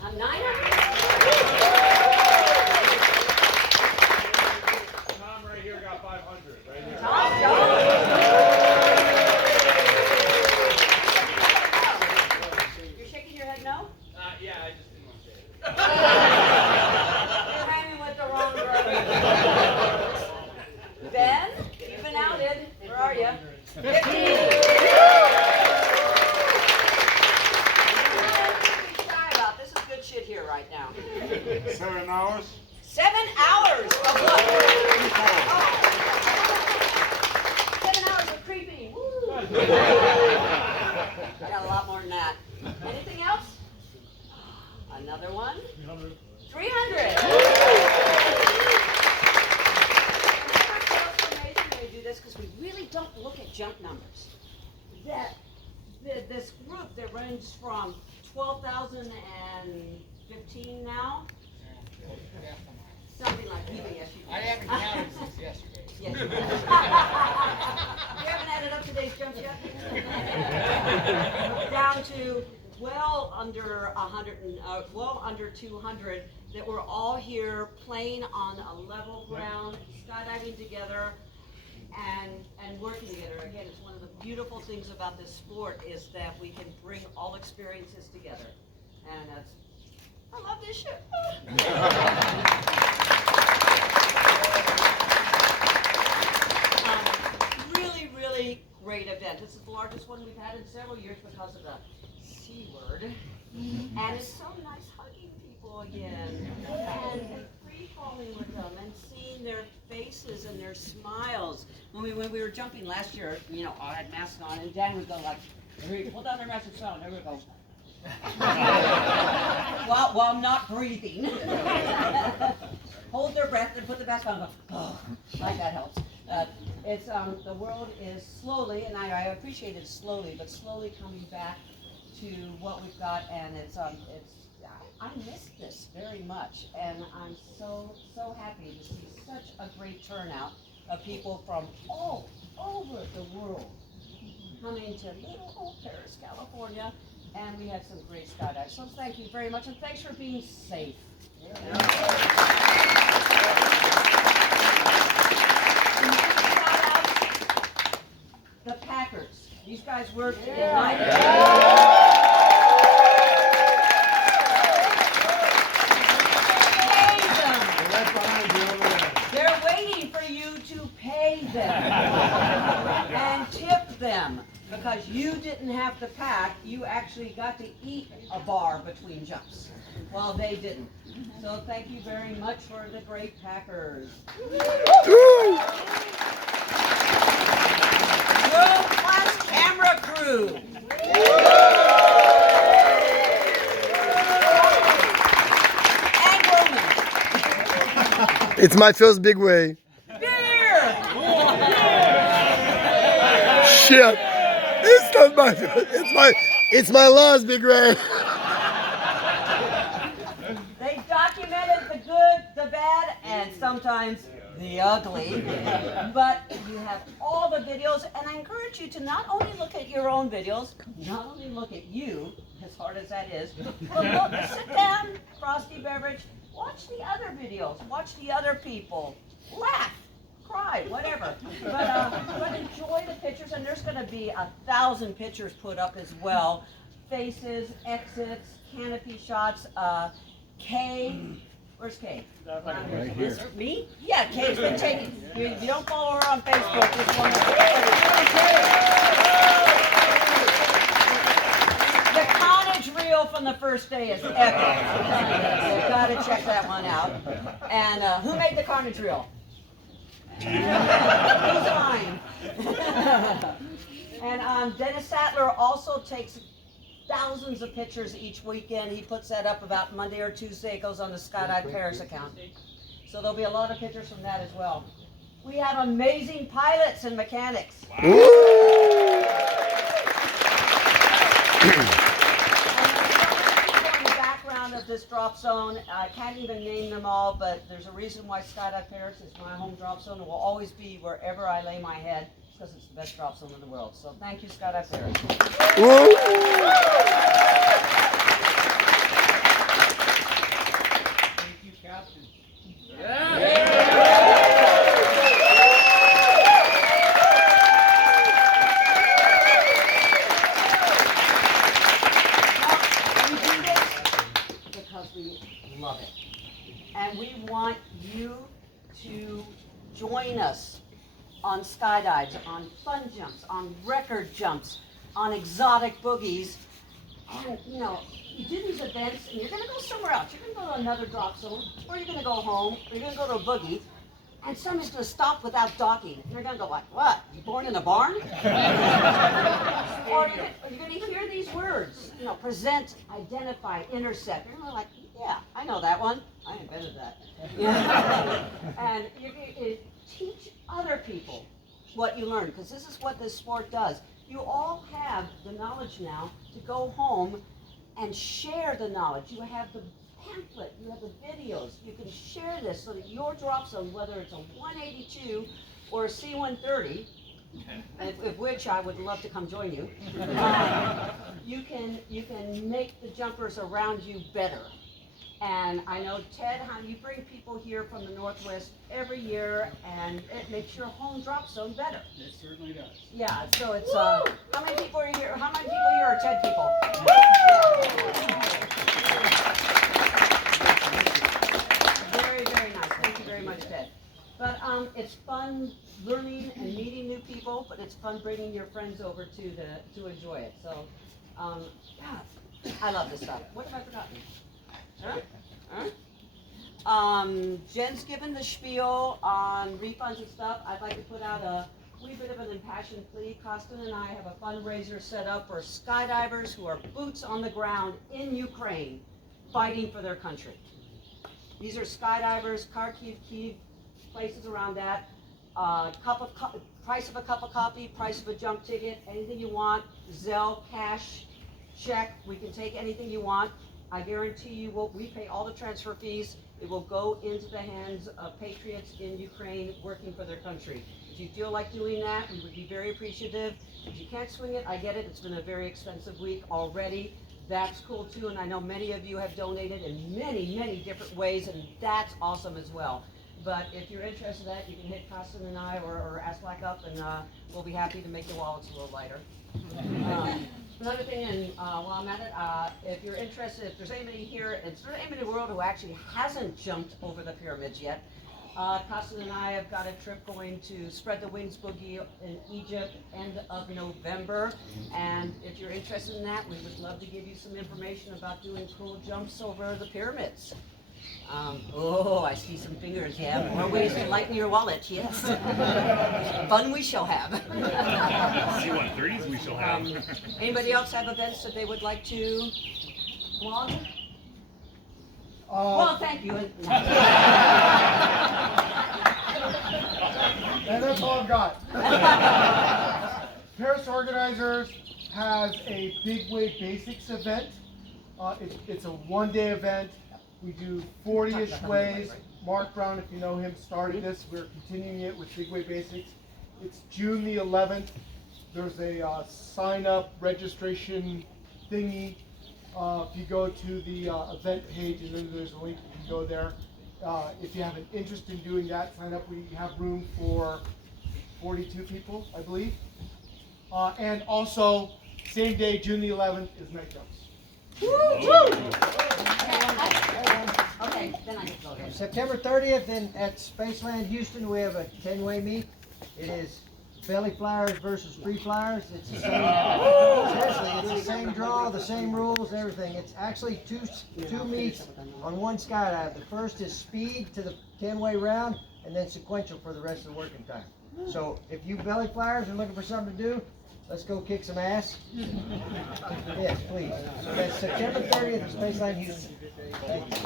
Tom right here got 500. Right here. Tom, you're shaking your head no? Yeah, I just didn't want to say it. You're hanging with the wrong girl. Ben, you've been outed. Where are you? 15. This is good shit here right now. 7 hours? 7 hours of what? Oh. 7 hours of creeping. Woo. I got a lot more than that. Anything else? Another one? 300. They do this because we really don't look at jump numbers. This group that ranges from 12,015 now. Something like that. Yes, you I haven't counted since yesterday. Yes, you have. You haven't added up today's jumps yet? Down to well under 100, well under 200 that we're all here playing on a level ground, skydiving together, and working together. Again, it's one of the beautiful things about this sport is that we can bring all experiences together, and I love this shit. Really great event. This is the largest one we've had in several years because of the C word. And it's so nice hugging people again and free falling with them and seeing their faces and their smiles. When we were jumping last year, you know, I had masks on and Dan would go like, pull down their mask and smile, and everyone goes, while I'm not breathing. Hold their breath and put the mask on and go, oh, like that helps. It's the world is slowly, and I appreciate it slowly, but slowly coming back to what we've got, and I miss this very much, and I'm so happy to see such a great turnout of people from all over the world coming to little old Paris, California, and we had some great skydives. So thank you very much, and thanks for being safe. The Packers. These guys worked in night. Pay them. They're waiting for you to pay them and tip them because you didn't have to pack. You actually got to eat a bar between jumps. Well, they didn't. So thank you very much for the great Packers. World-class camera crew. And Roman. It's my first big way. Beer! Shit. It's not my it's my last big way. They documented the good, the bad, and sometimes the ugly. But you have all the videos, and I encourage you to not only look at your own videos, not only look at you, as hard as that is, but look, sit down, frosty beverage, watch the other videos, watch the other people, laugh, cry, whatever. But enjoy the pictures, and there's going to be 1,000 pictures put up as well. Faces, exits, canopy shots, Kay. Where's Kay? Right here. Me? Yeah, Kay's been taking. If you don't follow her on Facebook, this one. The cottage reel from the first day is epic. You've got to check that one out. And who made the carnage reel? Who's mine? And Dennis Sattler also takes thousands of pictures each weekend. He puts that up about Monday or Tuesday. It goes on the Skydive Paris account. So there'll be a lot of pictures from that as well. We have amazing pilots and mechanics. Wow. And in the background of this drop zone, I can't even name them all, but there's a reason why Skydive Paris is my home drop zone. It will always be wherever I lay my head, because it's the best drop zone in the world. So thank you, Skydive Paris. we love it. And we want you to join us on skydives, on fun jumps, on record jumps, on exotic boogies. And, you know, you do these events and you're going to go somewhere else. You're going to go to another drop zone, or you're going to go home, or you're going to go to a boogie, and somebody's going to stop without docking. And you're going to go like, what? You born in a barn? Or you're going to hear these words, you know, present, identify, intercept. You're going to be like, yeah, I know that one. I invented that. Yeah. And you teach other people what you learn, because this is what this sport does. You all have the knowledge now to go home and share the knowledge. You have the pamphlet, you have the videos. You can share this so that your drop zone, whether it's a 182 or a C-130, of which I would love to come join you, you can make the jumpers around you better. And I know, Ted, how you bring people here from the Northwest every year, and it makes your home drop zone better. It certainly does. Yeah, so it's, how many people are here? How many people here are Ted people? Very, very nice. Thank you very much, Ted. But it's fun learning and meeting new people, but it's fun bringing your friends over to enjoy it. So, yeah, I love this stuff. What have I forgotten? Jen's given the spiel on refunds and stuff. I'd like to put out a wee bit of an impassioned plea. Costin and I have a fundraiser set up for skydivers who are boots on the ground in Ukraine, fighting for their country. These are skydivers, Kharkiv, Kyiv, places around that. Price of a cup of coffee, price of a jump ticket, anything you want. Zelle, cash, check. We can take anything you want. I guarantee you, we pay all the transfer fees. It will go into the hands of patriots in Ukraine working for their country. If you feel like doing that, we would be very appreciative. If you can't swing it, I get it. It's been a very expensive week already. That's cool too, and I know many of you have donated in many, many different ways, and that's awesome as well. But if you're interested in that, you can hit Costin and I or ask Black up, and we'll be happy to make your wallets a little lighter. Another thing, and while I'm at it, if you're interested, if there's anybody here, if there's anybody in the world who actually hasn't jumped over the pyramids yet, Costin and I have got a trip going to Spread the Wings Boogie in Egypt end of November. And if you're interested in that, we would love to give you some information about doing cool jumps over the pyramids. I see some fingers, yeah. More ways to lighten your wallet, yes. Fun we shall have. C-130s we shall have. Anybody else have events that they would like to plug? Well, thank you. And that's all I've got. Paris Organizers has a Big Way Basics event. It's a one-day event. We do 40-ish ways. Mark Brown, if you know him, started this. We're continuing it with Big Way Basics. It's June the 11th. There's a sign-up registration thingy. If you go to the event page, and then there's a link, you can go there. If you have an interest in doing that, sign up. We have room for 42 people, I believe. And also, same day, June the 11th, is night jumps. Okay, then I get to go ahead. September 30th at Spaceland Houston, we have a 10-way meet. It is belly flyers versus free flyers. It's the same. Seriously, it's the same draw, the same rules, everything. It's actually two meets on one skydive. The first is speed to the 10-way round, and then sequential for the rest of the working time. So if you belly flyers are looking for something to do, let's go kick some ass. Yes, please. So that's September 30th at Spaceland Houston. Thank you.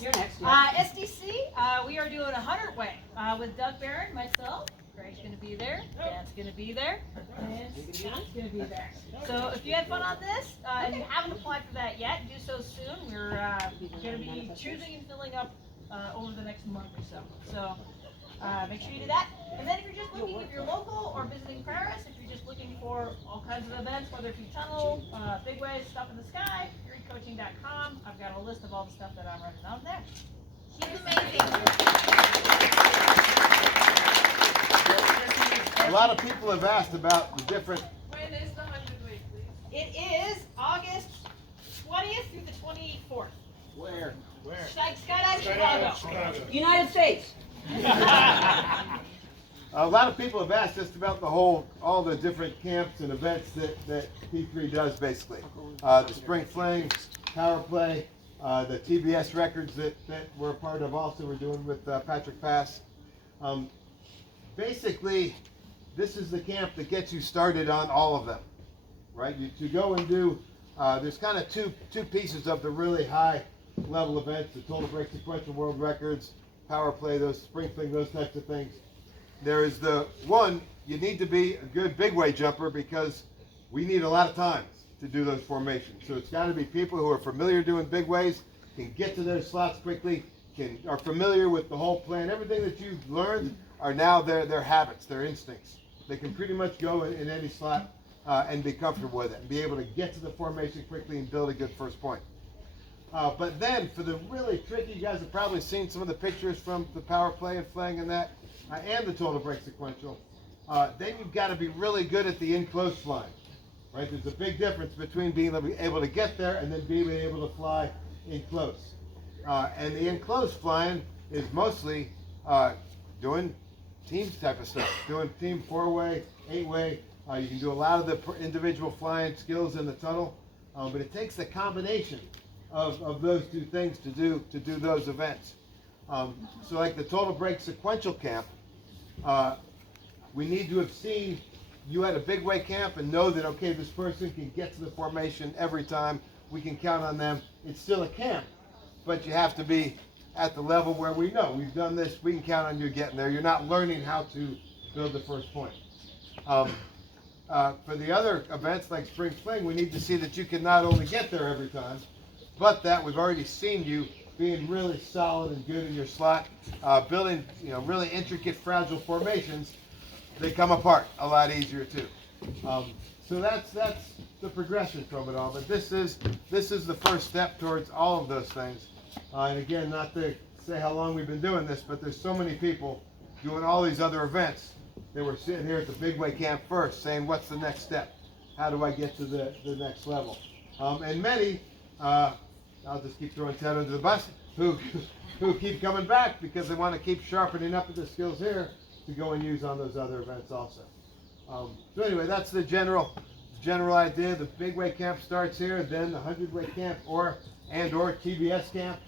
You're next. SDC, we are doing a 100-way with Doug Barron, myself. Greg's going to be there. Dan's going to be there. And John's going to be there. So if you had fun on this, and you haven't applied for that yet, do so soon. We're going to be choosing and filling up over the next month or so. So make sure you do that. And then if you're just looking, if you're local or visiting Paris, if you're just looking for all kinds of events, whether it be tunnel, big ways, stuff in the sky, coaching.com. I've got a list of all the stuff that I'm running on there. Keep amazing. A lot of people have asked about the different. When is the 100 week? 20th through the 24th. Where? Skydiving Chicago. United States. A lot of people have asked us about all the different camps and events that P3 does basically. The Spring Fling, Power Play, the TBS records that we're a part of also we're doing with Patrick Pass. Basically, this is the camp that gets you started on all of them, right? You go and do, there's kind of two pieces of the really high level events, the total break sequential world records, Power Play, those Spring Fling, those types of things. There is the one, you need to be a good big way jumper because we need a lot of times to do those formations. So it's got to be people who are familiar doing big ways, can get to their slots quickly, are familiar with the whole plan. Everything that you've learned are now their habits, their instincts. They can pretty much go in any slot and be comfortable with it and be able to get to the formation quickly and build a good first point. But then for the really tricky, you guys have probably seen some of the pictures from the Power Play and Fling and that, and the total break sequential. Then you've got to be really good at the in-close flying, right? There's a big difference between being able to get there and then being able to fly in close. And the in-close flying is mostly doing teams type of stuff, doing team 4-way, 8-way. You can do a lot of the individual flying skills in the tunnel, but it takes the combination of those two things to do those events. So like the total break sequential camp, we need to have seen you at a big way camp and know that, okay, this person can get to the formation every time. We can count on them. It's still a camp, but you have to be at the level where we know we've done this. We can count on you getting there. You're not learning how to build the first point. For the other events like Spring Fling, we need to see that you can not only get there every time, but that we've already seen you being really solid and good in your slot, building really intricate, fragile formations. They come apart a lot easier too. So that's the progression from it all. But this is the first step towards all of those things. And again, not to say how long we've been doing this, but there's so many people doing all these other events. They were sitting here at the Big Way camp first, saying, "What's the next step? How do I get to the next level?" And many, I'll just keep throwing Ted under the bus, who keep coming back because they want to keep sharpening up the skills here to go and use on those other events also. So anyway, that's the general idea. The Big Way camp starts here, then the 100-way camp or TBS camp.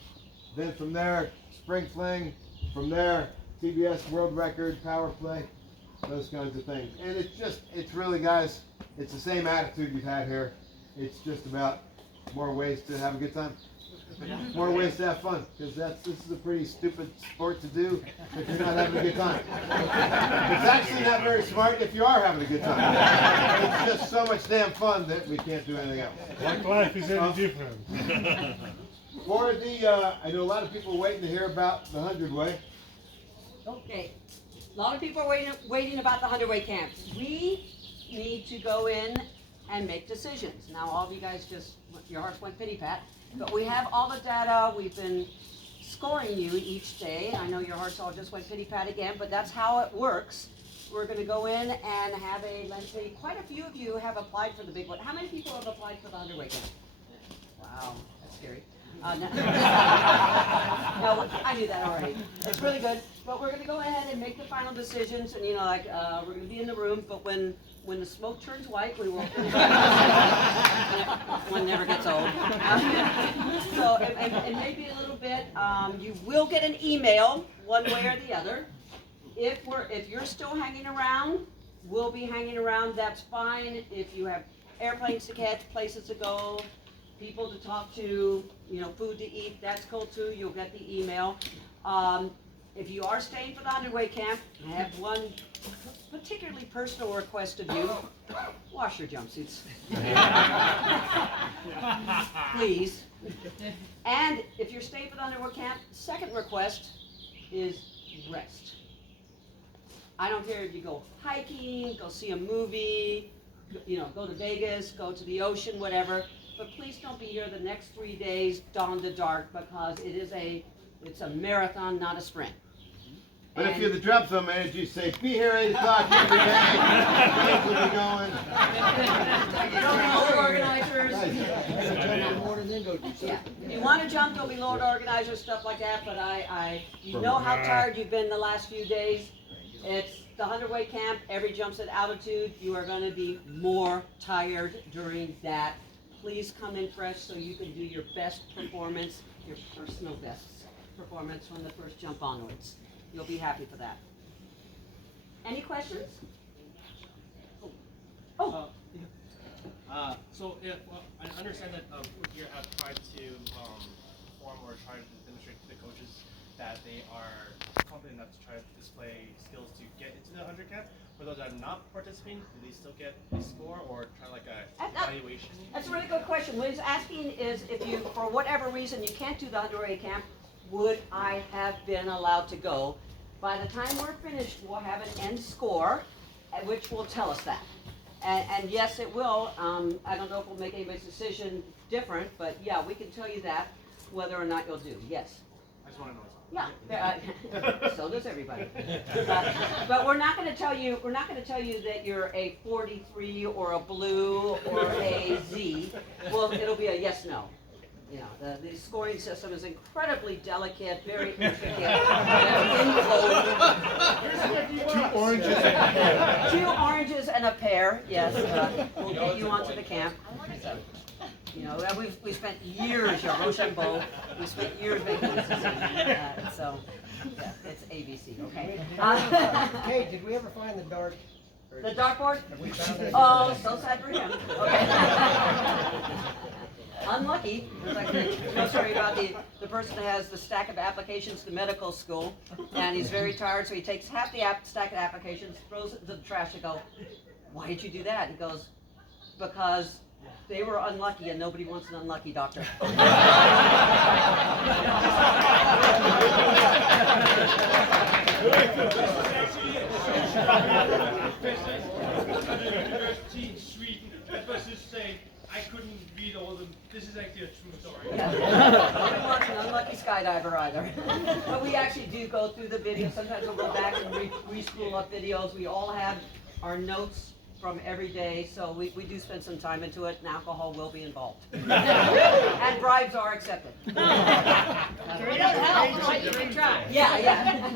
Then from there, Spring Fling. From there, TBS World Record, Power Play, those kinds of things. And it's really, guys, it's the same attitude you've had here. It's just about more ways to have a good time. More ways to have fun, because this is a pretty stupid sport to do if you're not having a good time. It's actually not very smart if you are having a good time. It's just so much damn fun that we can't do anything else. Like life is any different. For the, I know a lot of people are waiting to hear about the 100-way. Okay, a lot of people are waiting about the 100-way camps. We need to go in and make decisions. Now, all of you guys your hearts went pity-pat, but we have all the data. We've been scoring you each day. I know your hearts all just went pity-pat again, but that's how it works. We're going to go in and have let's say, quite a few of you have applied for the big one. How many people have applied for the 100-way camp? Wow, that's scary. No, I knew that already. It's really good, but we're going to go ahead and make the final decisions, and we're going to be in the room, but when the smoke turns white, we will. One never gets old. So it may be a little bit. You will get an email one way or the other. If you're still hanging around, we'll be hanging around. That's fine. If you have airplanes to catch, places to go, people to talk to, food to eat, that's cool too. You'll get the email. If you are staying for the 100-way camp, I have one particularly personal request of you. Wash your jumpsuits. Please. And if you're staying for the 100-way camp, second request is rest. I don't care if you go hiking, go see a movie, go to Vegas, go to the ocean, whatever. But please don't be here the next 3 days, dawn to dark, because it's a marathon, not a sprint. But if you're the drop zone manager, you say, be here 8 o'clock every day. Things will be going. Don't know the organizers. Guys, in the morning, then go Yeah, if you want to jump, there'll be load organizers, stuff like that, but you know how tired you've been the last few days. It's the 100-way camp, every jump's at altitude. You are gonna be more tired during that. Please come in fresh so you can do your best performance, your personal best performance from the first jump onwards. You'll be happy for that. Any questions? Oh. So if, I understand that here have tried to perform or try to demonstrate to the coaches that they are confident enough to try to display skills to get into the 100 camp. For those that are not participating, do they still get a score or try like a evaluation? That's a really good question. What he's asking is if you, for whatever reason, you can't do the 100-way camp, would I have been allowed to go? By the time we're finished, we'll have an end score, which will tell us that. And yes, it will. I don't know if we'll make anybody's decision different, but yeah, we can tell you that, whether or not you'll do. Yes. I just want to know. Yeah, so does everybody. But we're not going to tell you. We're not going to tell you that you're a 43 or a blue or a Z. Well, it'll be a yes/no. You know, the scoring system is incredibly delicate, very intricate. Two oranges and a pear. 2 oranges and a pear. Yes, we'll get you onto the camp. You know, we spent years, Rochambeau, we spent years making this decision. So, yeah, it's ABC, okay? Hey, did we ever find the dart? The dartboard? Have we found it? Oh, so sad for him. Okay. Unlucky. There's like no story about the person that has the stack of applications to medical school, and he's very tired, so he takes half the stack of applications, throws it into the trash, and go, "Why did you do that?" He goes, "Because they were unlucky, and nobody wants an unlucky doctor." I couldn't read all of them. This is actually a true story. Yeah. Nobody wants an unlucky skydiver either. But we actually do go through the videos. Sometimes we'll go back and re-spool up videos. We all have our notes from every day, so we do spend some time into it, and alcohol will be involved. And bribes are accepted. It does help, right? You can try. Yeah, yeah.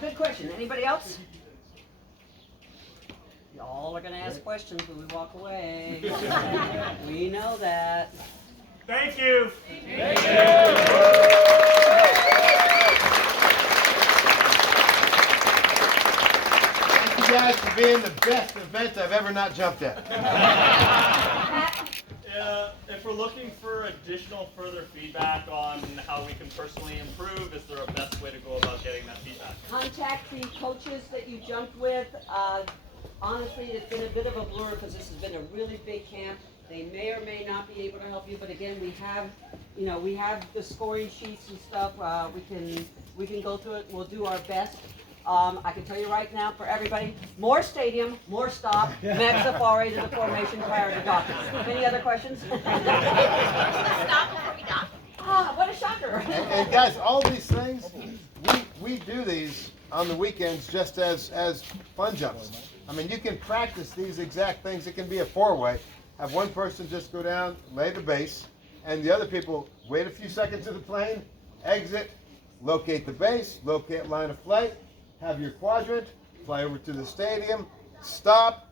Good question. Anybody else? Y'all are going to ask questions when we walk away. We know that. Thank you. Thank you guys for being the best event I've ever not jumped at. If we're looking for additional further feedback on how we can personally improve, is there a best way to go about getting that feedback? Contact the coaches that you jumped with. Honestly, it's been a bit of a blur because this has been a really big camp. They may or may not be able to help you, but again, we have the scoring sheets and stuff. We can go through it. We'll do our best. I can tell you right now, for everybody, more stadium, more stop, max the fall rate of the formation prior to docking. Any other questions? Stop before we dock. Ah, what a shocker! And guys, all these things, we do these on the weekends just as fun jumps. I mean, you can practice these exact things. It can be a 4-way. Have one person just go down, lay the base, and the other people wait a few seconds to the plane, exit, locate the base, locate line of flight, have your quadrant, fly over to the stadium, stop,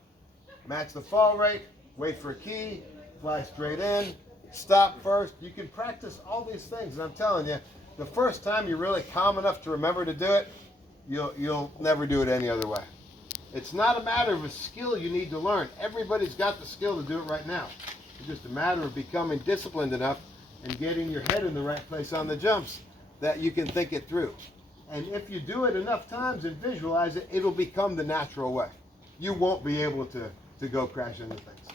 match the fall rate, wait for a key, fly straight in, stop first. You can practice all these things, and I'm telling you, the first time you're really calm enough to remember to do it, you'll never do it any other way. It's not a matter of a skill you need to learn. Everybody's got the skill to do it right now. It's just a matter of becoming disciplined enough and getting your head in the right place on the jumps that you can think it through. And if you do it enough times and visualize it, it'll become the natural way. You won't be able to go crash into things.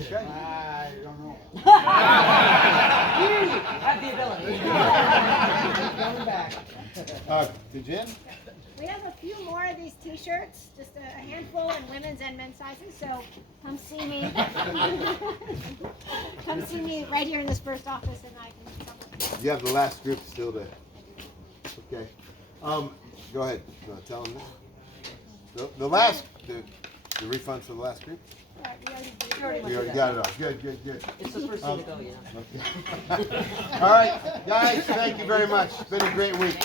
Okay? I don't know. You have the ability. Coming back. To Jen? We have a few more of these t-shirts, just a handful in women's and men's sizes, so come see me. Come see me right here in this first office and I can cover. You have the last group still there. Okay. Go ahead. You want to tell them now? The The refunds for the last group? We already did. We already got it all. Good, good, good. It's the first thing to go, you know. Okay. All right, guys, thank you very much. It's been a great week.